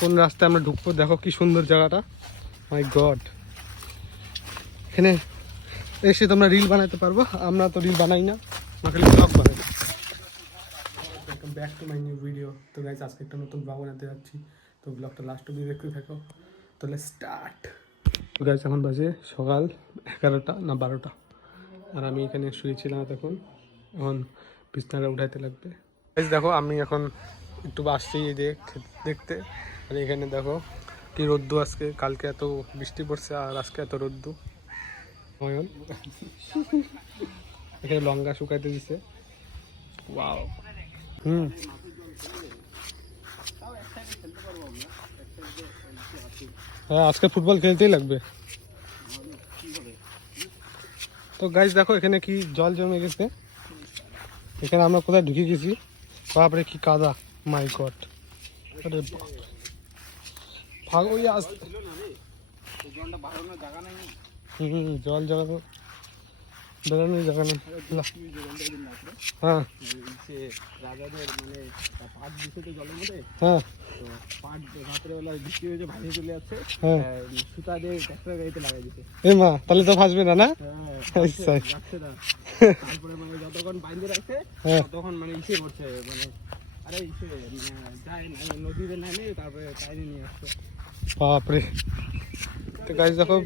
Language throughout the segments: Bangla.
কোন রাস্তায় আমরা ঢুকবো। দেখো কি সুন্দর জায়গাটা, মাই গড। এখানে এসে তোমরা রিল বানাতে পারবো, আমরা তো রিল বানাই না, আমরা খালি ব্লগ বানাই। Back to my new video. তো গাইজ আজকে একটা নতুন ব্লগ বানাতে যাচ্ছি, তো ব্লগটা লাস্ট অব্দি দেখতে থাকো। তাহলে স্টার্ট। তো গাইজ এখন বাজে সকাল 11টা না 12টা, আর আমি এখানে শুয়েছিলাম তখন। এখন বিছনাটা উঠাইতে লাগবে। গাইজ দেখো আমি এখন একটু আসছি দেখতে, আর এখানে দেখো কি রোদ্দু আজকে। কালকে এত বৃষ্টি পড়ছে আর আজকে এত রোদ্দু। এখানে লঙ্কা শুকাইতে দিছে। ওয়াও। হ্যাঁ আজকে ফুটবল খেলতেই লাগবে। তো গাইজ দেখো এখানে কি জল জমে গেছে। এখানে আমরা কোথায় ঢুকে গেছি, বাপরে কি কাদা, মাই গড। আরে ভাগ ওই আস। জল জগানো বেরোনোর জায়গা নেই। হ্যাঁ হ্যাঁ এ মা, তাহলে তো ফাঁসবে না। না যতক্ষণ বাইন্দে রাখছে তখন মানে ইসে করছে, মানে আরে ইসে মানে নদীতে নামে তারপরে টাইনে নিয়ে আসছে। বাপরে। তো গাইজ দেখো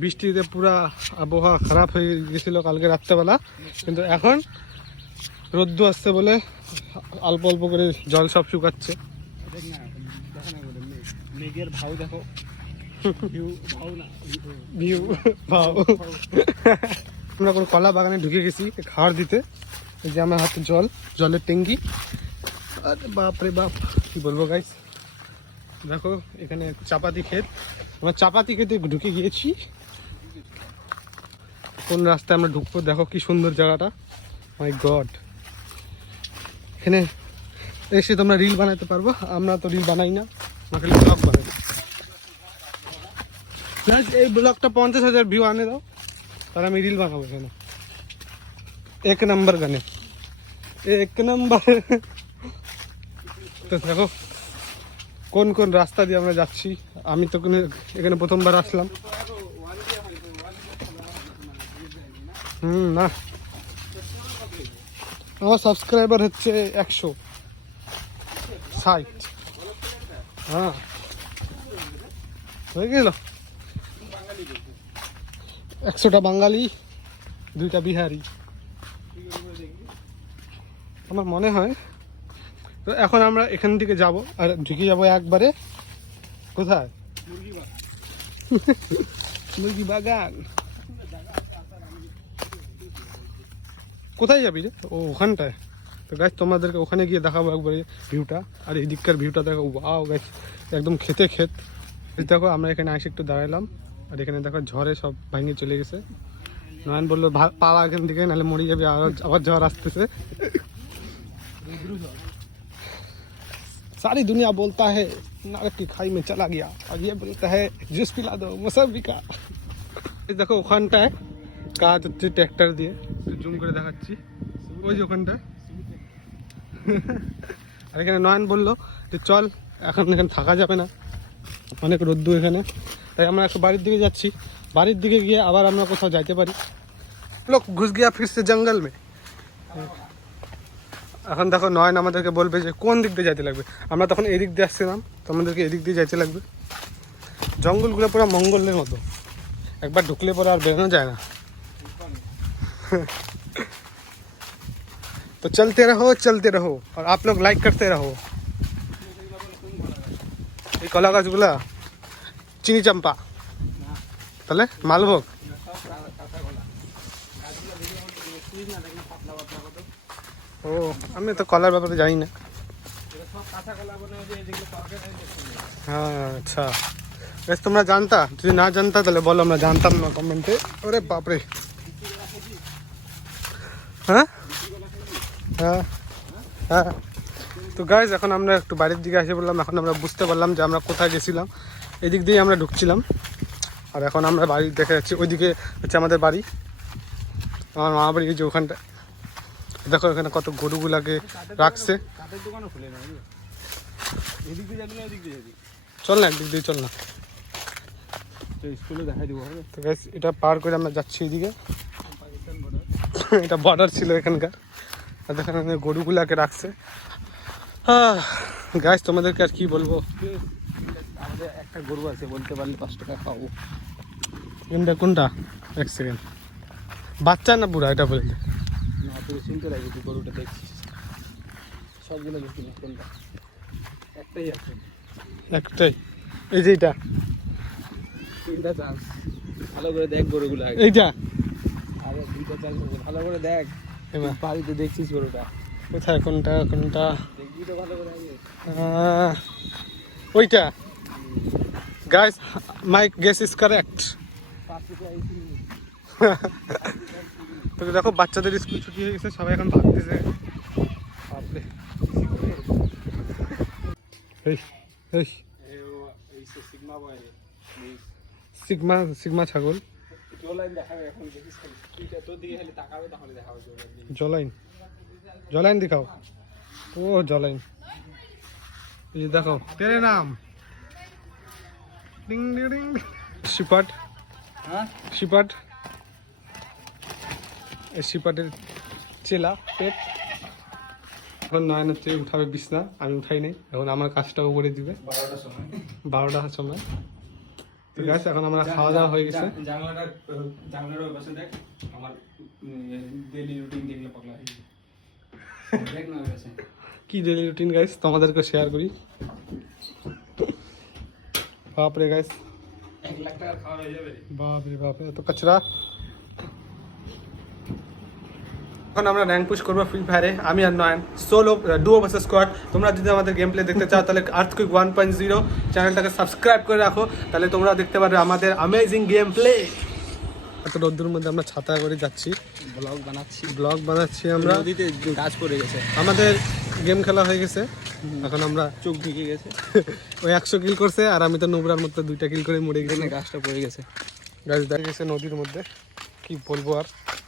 বৃষ্টিতে পুরা আবহাওয়া খারাপ হয়ে গেছিল কালকে রাত্রেবেলা, কিন্তু এখন রোদ্দু আসছে বলে অল্প অল্প করে জল সব শুকাচ্ছে। মেঘের ভাও দেখো, ভিউ ভাও। আমরা কোনো কলা বাগানে ঢুকে গেছি খাওয়ার দিতে। এই যে আমার হাতে জলের ট্যাঙ্কি। আরে বাপরে বাপ, কি বলবো গাইজ। দেখো এখানে চাপাতি ক্ষেত, আমরা চাপাতি খেতে ঢুকে গিয়েছি। কোন রাস্তায় আমরা ঢুকবো, দেখো কি সুন্দর জায়গাটা, মাই গড। এখানে এসে তোমরা রিল বানাতে পারবো, আমরা তো রিল বানাই না, আমরা খালি ব্লগ বানাই। এই ব্লগটা 50,000 ভিউ আনে দাও, তার আমি রিল বানাবো এখানে। 1 নম্বর গানে 1 নম্বর। তো দেখো কোন কোন রাস্তা দিয়ে আমরা যাচ্ছি। আমি তো এখানে প্রথমবার আসলাম। না আমার সাবস্ক্রাইবার হচ্ছে 160। হ্যাঁ হয়ে গেল। 100টা বাঙালি, 2টা বিহারি আমার মনে হয়। তো এখন আমরা এখান থেকে যাব আর ঢুকে যাবো একবারে কোথায়, মুরগি বাগান। কোথায় যাবি রে? ও ওখানটায়। তো গাছ তোমাদেরকে ওখানে গিয়ে দেখাবো একবারে ভিউটা। আর এই দিককার ভিউটা দেখো, ওয়াও গাছ, একদম খেতে ক্ষেত। দেখো আমরা এখানে এসে একটু দাঁড়ালাম, আর এখানে দেখো ঝড়ে সব ভাঙে চলে গেছে। নয়ন বললো পালা এখান থেকে, নাহলে মরে যাবে, আবার ঝড় আসতেছে। सारी दुनिया बोलता है नरक की खाई में चला गया, और ये बोलता है जूस पिला दो मौसम्बी का। দেখো ওখানটায় কাজ হচ্ছে ট্র্যাক্টর দিয়ে, জুম করে দেখাচ্ছি, ওই যে ওখানটায়। আর এখানে নয়ন বললো যে চল, এখন এখানে থাকা যাবে না, অনেক রোদ্দু এখানে, তাই আমরা একটু বাড়ির দিকে যাচ্ছি। বাড়ির দিকে গিয়ে আবার আমরা কোথাও যাইতে পারি। লোক ঘুষ গিয়া ফিরছে জঙ্গল মে। এখন দেখো নয়ন আমাদেরকে বলবে যে কোন দিক দিয়ে যাইতে লাগবে। আমরা তখন এদিক দিয়ে আসছিলাম, তো আমাদেরকে এদিক দিয়ে যাইতে লাগবে। জঙ্গলগুলো পুরো মঙ্গলের মতো, একবার ঢুকলে পরে আর বেরোনো যায় না। তো চলতে রহো আর आप लोग লাইক করতে রহো। এই কলা গাছগুলা চিনি চাম্পা, তাহলে মালভোগ। ও আমি তো কলার ব্যাপারে জানি না। হ্যাঁ আচ্ছা, বেশ তোমরা জানতা, যদি না জানতা তাহলে বলো, আমরা জানতাম না কমেন্টে। ওরে বাপরে। হ্যাঁ হ্যাঁ হ্যাঁ। তো গাইজ এখন আমরা একটু বাড়ির দিকে এসে বললাম, এখন আমরা বুঝতে পারলাম যে আমরা কোথায় গেছিলাম। এদিক দিয়েই আমরা ঢুকছিলাম, আর এখন আমরা বাড়ি দেখে যাচ্ছি। ওইদিকে হচ্ছে আমাদের বাড়ি, আমার মা বাড়ি যে ওখানটা। দেখো এখানে কত গরুগুলাকে রাখছে। চল না একদিক দিয়ে চল না। স্কুলে দেখাই দিব হবে। তো গাইস এটা পার করে আমরা যাচ্ছি এদিকে। এটা বর্ডার ছিল এখানকার, আর এখানে গরুগুলাকে রাখছে। গাইস তোমাদেরকে আর কি বলবো, আমাদের একটা গরু আছে, বলতে পারলে 5 টাকা খাওয়াবো। কোনটা কোনটা? এক সেকেন্ড, বাচ্চা না বুড়া এটা বললে? না তুই চিনতে লাগবে, তুই গরুটা দেখছিস, সবগুলো দেখি না কোনটা, একটাই আছে। একটাই, এই যে এটা। তিনটা চান্স, ভালো করে দেখ গরুগুলো আগে। এইটা আরে দুইটা চান্স আছে, ভালো করে দেখ। এবার বাড়িতে দেখছিস গরুটা, কোথায়, কোনটা কোনটা? দেখবি তো ভালো করে আগে। ওইটা। Guys my guess is correct. 5 টাকা আইছি। তো দেখো বাচ্চাদের স্কুল ছুটি হয়ে গেছে, সবাই এখন ভাবতেছে। বাপরে, এই এই এই সিগমা বয়, সিগমা সিগমা ছাগল। জলাইন দেখাবে এখন, দেখিস খালি তুইটা তোর দিকে খালি তাকাবে, তাহলে দেখাবে জলাইন। জলাইন, জলাইন দেখাও। ও জলাইন, এই যে দেখো তেরে নাম। Ding ding ding. শিপার্ড, হ্যাঁ শিপার্ড, এই শিপার্ডের চেলা পেট। এখন নয়ন হচ্ছে উঠাবে বিছনা, আমি উঠাই নাই, এখন আমার কাজটাও করে দিবে 12টার সময়। 12টার সময়। ঠিক আছে, এখন আমরা খাওয়া দাওয়া হয়ে গেছে। জানলার ওই পাশে দেখ, আমার ডেইলি রুটিন দেখলে পাগলা হয়ে যাবে। দেখ না ওই পাশে। কি ডেলি রুটিন গাইস তোমাদেরকে শেয়ার করি। বাপরে গাইস, 1 লাখ টাকার খাওয়া হয়ে যাবে। বাপরে বাপরে এত কাচরা। এখন আমরা র্যাঙ্ক পুশ করবো ফ্রি ফায়ারে, আমি আর নয়ন, সোলো ডুও ভার্সেস স্কোয়াড। তোমরা যদি আমাদের গেম প্লে দেখতে চাও তাহলে আর্থকুইক 1.0 চ্যানেলটাকে সাবস্ক্রাইব করে রাখো, তাহলে তোমরা দেখতে পারবে আমাদের অ্যামেজিং গেম প্লে। এত রোদ্দুর মধ্যে আমরা ছাতা করে যাচ্ছি, ব্লগ বানাচ্ছি আমরা। নদীতে গাছ পড়ে গেছে, আমাদের গেম খেলা হয়ে গেছে, এখন আমরা চোখ ঢুকে গেছে। ওই 100 কিল করছে, আর আমি তো নোবরার মতো 2টা কিল করে মরে গেছি। গাছটা পড়ে গেছে, গাছ দেখা গেছে নদীর মধ্যে। কি বলবো আর,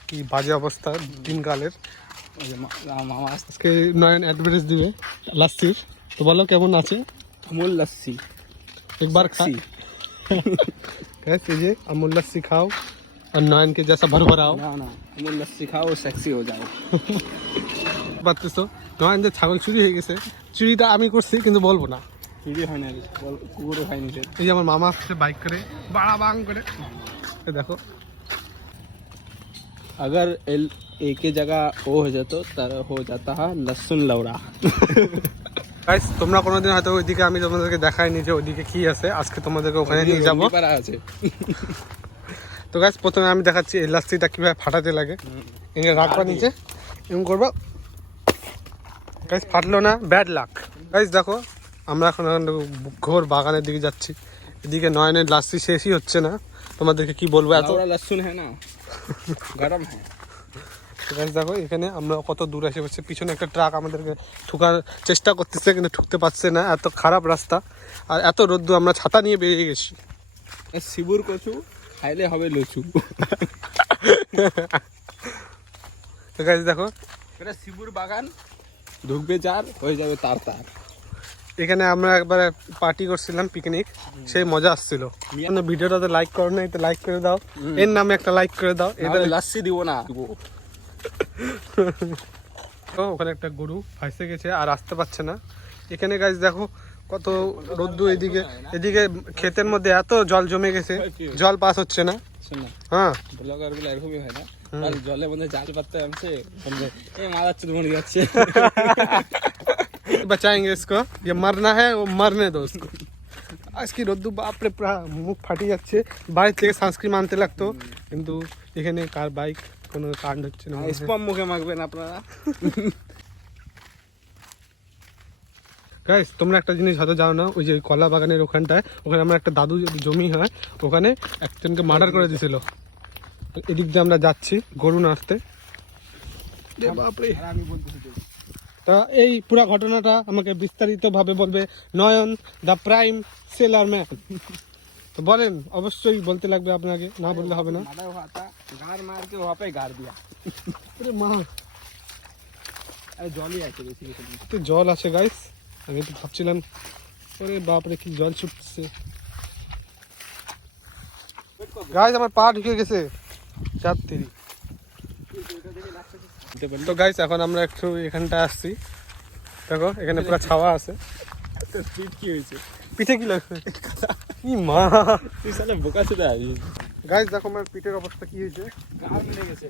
কি বাজে অবস্থা দিনকালের। ওই যে মামা আসছে। আজকে নয়ন অ্যাডভার্টাইজ দিবে লাস্সির, তো বলো কেমন আছে? আমুল লস্যি একবার খাই। कैसे ये अमूल लस्सी खाओ और नयन के जैसा भर भराओ। না না, আমুল লস্যি খাও, সেক্সি হয়ে যাও। পারতেছো নয়ন যে ছাগল চুরি হয়ে গেছে, চুরিটা আমি করছি কিন্তু বলবো না। চুরি হয় না, কুকুরও খায়নি সে। এই যে আমার মামা আসছে বাইক করে, বাড়া বাং করে, এই দেখো। अगर एक ही जगह वो हो जाता तर हो जाता है लहसुन लौड़ा। গাইস তোমরা কোনোদিন হয়তো ওইদিকে, আমি তোমাদেরকে দেখাইনি যে ওইদিকে কি আছে, আজকে তোমাদেরকে ওখানে নিয়ে যাবো। আছে। তো গাইস প্রথমে আমি দেখাচ্ছি এই লাস্সিটা কিভাবে ফাটাতে লাগে। এখানে রাখবা নিচে, এরকম করবা, গাইস ফাটলো না, ব্যাড লাক। গাইস দেখো আমরা এখন ঘোর বাগানের দিকে যাচ্ছি, এদিকে নয়নের লাস্সি শেষই হচ্ছে না। তোমাদেরকে কি বলবো, এত लहसुन है ना, गरम है। গাইস দেখো এখানে আমরা কত দূর এসে পড়ছি, পিছনে একটা ট্রাক আমাদেরকে ঠুকার চেষ্টা করতেছে কিন্তু ঠুকতে পারছে না, এত খারাপ রাস্তা আর এত রোদ্দুর। আমরা ছাতা নিয়ে বেরিয়ে গেছি। শিবুর কচু খাইলে হবে লচু। তো গাইস দেখো এটা শিবুর বাগান, ঢুকবে যার হয়ে যাবে তার তার। এখানে আমরা একবার পার্টি করছিলাম, পিকনিক, সেই মজা আসছিল। ভিডিওটাতে লাইক করো নাই তো লাইক করে দাও, এর নামে একটা লাইক করে দাও। এদের লাস্সি দিব না। তো ওখানে একটা গরু ফাঁসে গেছে আর আসতে পারছে না। এখানে গাইস দেখো কত রোদ্দু, এদিকে এদিকে ক্ষেতের মধ্যে এত জল জমে গেছে, জল পাস হচ্ছে না। হ্যাঁ ব্লগার গুলো এরকমই হয় না, আর জলের মধ্যে জাল পাততে আমছে এ মারাচ্ছে মরে যাচ্ছে। बचाएंगे इसको, ये मरना है वो मरने दो उसको। আজকে রোদ্দু বাপরে পুরা মুখ ফাটি যাচ্ছে, বাইরে থেকে সানস্ক্রিন আনতে লাগতো, কিন্তু এখানে কার বাইক কোনো কাণ্ড হচ্ছে না। স্পাম মুখে মাখবেন আপনারা। গাইস তোমরা একটা জিনিস হয়তো জানো না, ওই যে কলা বাগানের ওখানটায়, ওখানে আমার একটা দাদু জমি হয়, ওখানে একজনকে মার্ডার করে দিয়েছিল। এদিক দিয়ে আমরা যাচ্ছি গরু নাড়তে। বাপরে, আমি বলতেছি তা এই পুরা ঘটনাটা আমাকে বিস্তারিতভাবে বলবে নয়ন, দ্য প্রাইম সেলার ম্যান। তো বলেন, অবশ্যই বলতে লাগবে আপনাকে, না বললে হবে না। मारा हुआ था, गार मार के वहाँ पे गाड़ दिया। আরে মা, अरे जॉली आके बेसिकली। তো জল আছে গাইস, আমি তো ভাবছিলাম ওরে বাপরে কি জল ছুটছে গাইস, আমার পা ঢুকে গেছে চাঁদতেরি। তো গাইস এখন আমরা একটু এখানটা আসছি, দেখো এখানে পুরো ছাওয়া আছে। পিঠ কি হয়েছে? পিঠে কি লাগছে? কি মা, তুই সালে বোকা ছিল আজ। গাইস দেখো আমার পিঠের অবস্থা কি হয়েছে। গাল মিলে গেছে।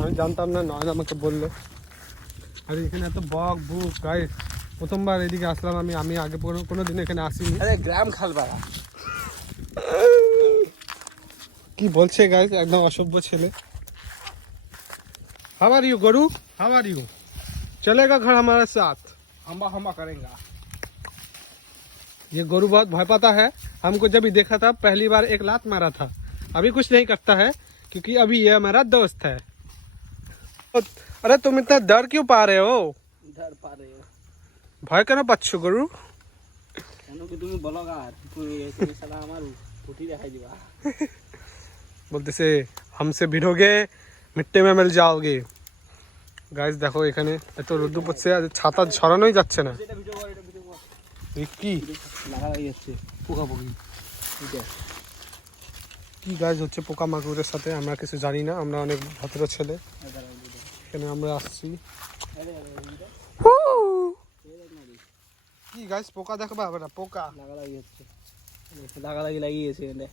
আমি জানতাম না, নয়ন আমাকে বললো। আর এখানে এত বক বুক গাইস, প্রথমবার এদিকে আসলাম আমি। আমি আগে কোনোদিন এখানে আসিনি। আরে গ্রাম খালপাড়া। কি বলছে গাইস, একদম অসভ্য ছেলে। How are you Guru, how are you, चलेगा घर हमारे साथ? हम्बा हम्बा करेगा। ये गुरु बहुत भय पाता है। हमको जब भी देखा था पहली बार एक लात मारा था। अभी कुछ नहीं करता है क्योंकि अभी ये हमारा दोस्त है। अरे तुम इतना डर क्यों पा रहे हो? डर पा रहे हो? ভয় কেন পাচ্ছ গুরু? কেন কি তুমি ব্লগার? তুমি শালা আমার পুটি দেখাই দিবা। বলতেছে हमसे भिड़ोगे मिट्टी में मिल जाओगे। গাইস দেখো এখানে এত রোদ্দুর পড়ছে, আর ছাতা ছড়ানোই যাচ্ছে না। এটা ভিডিও কর, এটা ভিডিও কর। এই কি লাগা লাগি যাচ্ছে পোকা পোকি। এটা কি গাইস হচ্ছে পোকা মাকড়ের সাথে? আমরা কিছু জানি না, আমরা অনেক ভদ্র ছেলে। এখানে আমরা আসছি। কি গাইস পোকা দেখবা? আবার পোকা লাগা লাগি যাচ্ছে। লাগা লাগি লাগি গেছে এখানে।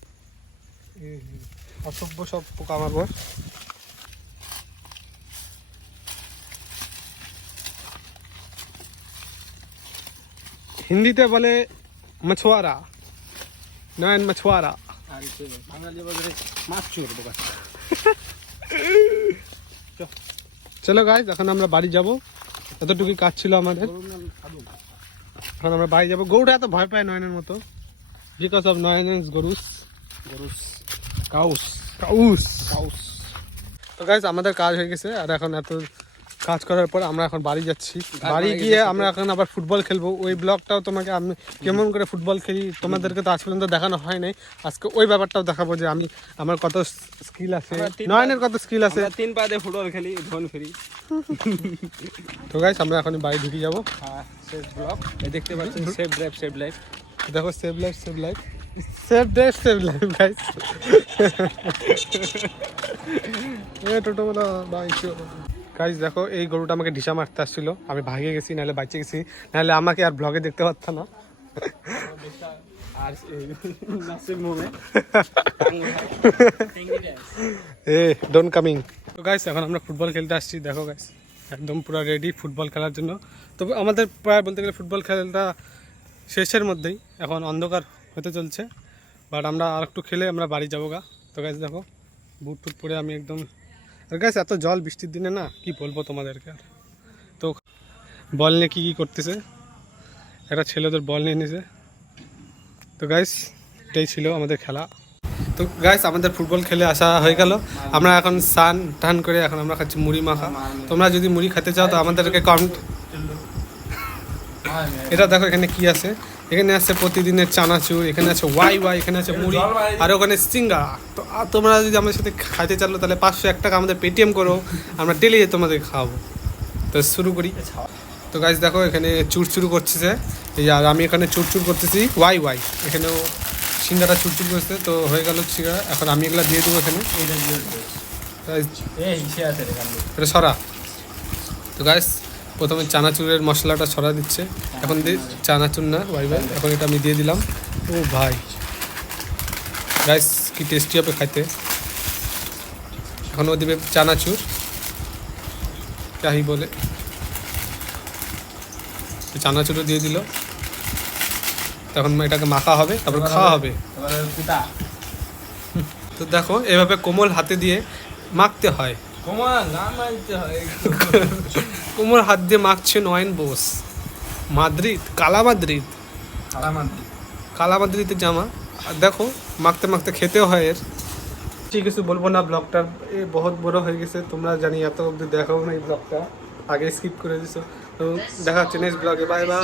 অসভ্য সব পোকা মাকড়। হিন্দিতে বলে মছুয়ারা, নয়ন মছুয়ারা। আর এই বাঙালি বলে মাছ চোর বোকা। চলো গাইস এখন আমরা বাড়ি যাব, এতটুকুই কাজ ছিল আমাদের। এখন আমরা বাড়ি যাবো। গরুটা এত ভয় পায় নয়নের মতো, বিকজ অফ নয়ন গরুস গরুস কাউস কাউস। কাউস। তো গাইস আমাদের কাজ হয়ে গেছে, আর এখন এত কাজ করার পর আমরা এখন বাড়ি যাচ্ছি। কাজ বাড়ি হয়ে গিয়ে গেছে আমরা এখন আবার ফুটবল খেলবো। ওই ব্লগটাও তোমাকে আমি কেমন করে ফুটবল খেলি তোমাদেরকে তো আজ পর্যন্ত দেখানো হয় নাই। আজকে ওই ব্যাপারটাও দেখাবো যে আমি আমার কত স্কিল আছে, নয়নের কত স্কিল আছে। আমরা 3 পা দিয়ে ফুটবল খেলি, ধন ফ্রি। তো গাইস আমরা এখন বাড়ি ঢুকে যাবো। হ্যাঁ, শেষ ব্লগ। এই দেখতে পাচ্ছেন সেভ ড্রাইভ সেভ লাইফ। দেখো save life save life save date save life guys. এ টোটো বলা বাইক গাইস দেখো এই গরুটা আমাকে ঢিসা মারতে আসছিল, আমি ভাগে গেছি, নাহলে বাইচে গেছি, নাহলে আমাকে আর ব্লগে দেখতে পারতাম না। আর নাসির মুভে এ ডোন্ট কামিং। তো গাইস এখন আমরা ফুটবল খেলতে আসছি। দেখো গাইস একদম পুরো রেডি ফুটবল খেলার জন্য। তবে আমাদের প্রায় বলতে গেলে ফুটবল খেলাটা শেষের মধ্যেই, এখন অন্ধকার হতে চলছে, বাট আমরা আর একটু খেলে আমরা বাড়ি যাবো গা। তো গাইস দেখো বুট টুট পরে আমি একদম, আর গাইস এত জল বৃষ্টির দিনে না, কি বলবো তোমাদেরকে আর। তো বল নিয়ে কী করতেছে, একটা ছেলে ওদের বল নিয়ে নিয়েছে। তো গাইস এটাই ছিল আমাদের খেলা। তো গাইস আমাদের ফুটবল খেলে আসা হয়ে গেল। আমরা এখন স্নান টান করে এখন আমরা খাচ্ছি মুড়ি মাখা। তোমরা যদি মুড়ি খেতে চাও তো আমাদেরকে কমেন্ট। এটা দেখো এখানে কি আছে, এখানে আছে প্রতিদিনের চানাচুর, এখানে আছে ওয়াই ওয়াই, এখানে আছে মুড়ি, আর ওখানে সিঙ্গা। তো তোমরা যদি আমাদের সাথে খাইতে চালো তাহলে 501 টাকা আমাদের পেটিএম করো, আমরা ডেলি তোমাদের খাওয়াবো। তো শুরু করি। তো গাইস দেখো এখানে চুরচুর করছে, এই আর আমি এখানে চুরচুর করতেছি ওয়াই ওয়াই। এখানেও সিঙ্গাটা চুরচুর করছে, তো হয়ে গেল সিঙ্গারা। এখন আমি এগুলো দিয়ে দেবো এখানে, এটা সরা। তো গাইস প্রথমে চানাচুরের মশলাটা ছড়া দিচ্ছে, এখন চানাচুর না ওয়াই ওয়াই, এখন এটা আমি দিয়ে দিলাম। ও ভাই গাইস কি টেস্টি হবে খাইতে। এখন ও দিবে চানাচুর, যাই বলে চানাচুরও দিয়ে দিল। তখন এটাকে মাখা হবে, তারপর খাওয়া হবে। তো দেখো এভাবে কোমল হাতে দিয়ে মাখতে হয়। কোমল হাত দিয়ে মাখছে নয়ন বোস, মাদ্রিদ, কালা মাদ্রিদ, কালা মাদ্রিদের জামা। আর দেখো মাখতে মাখতে খেতেও হয় এর। ঠিক কিছু বলবো না, ব্লগটা এ বহুত বড় হয়ে গেছে, তোমরা জানি এত অব্দি দেখাও না এই ব্লগটা, আগে স্কিপ করে দিছো। তো দেখা হচ্ছে নেক্সট ব্লগে, বাই বাই।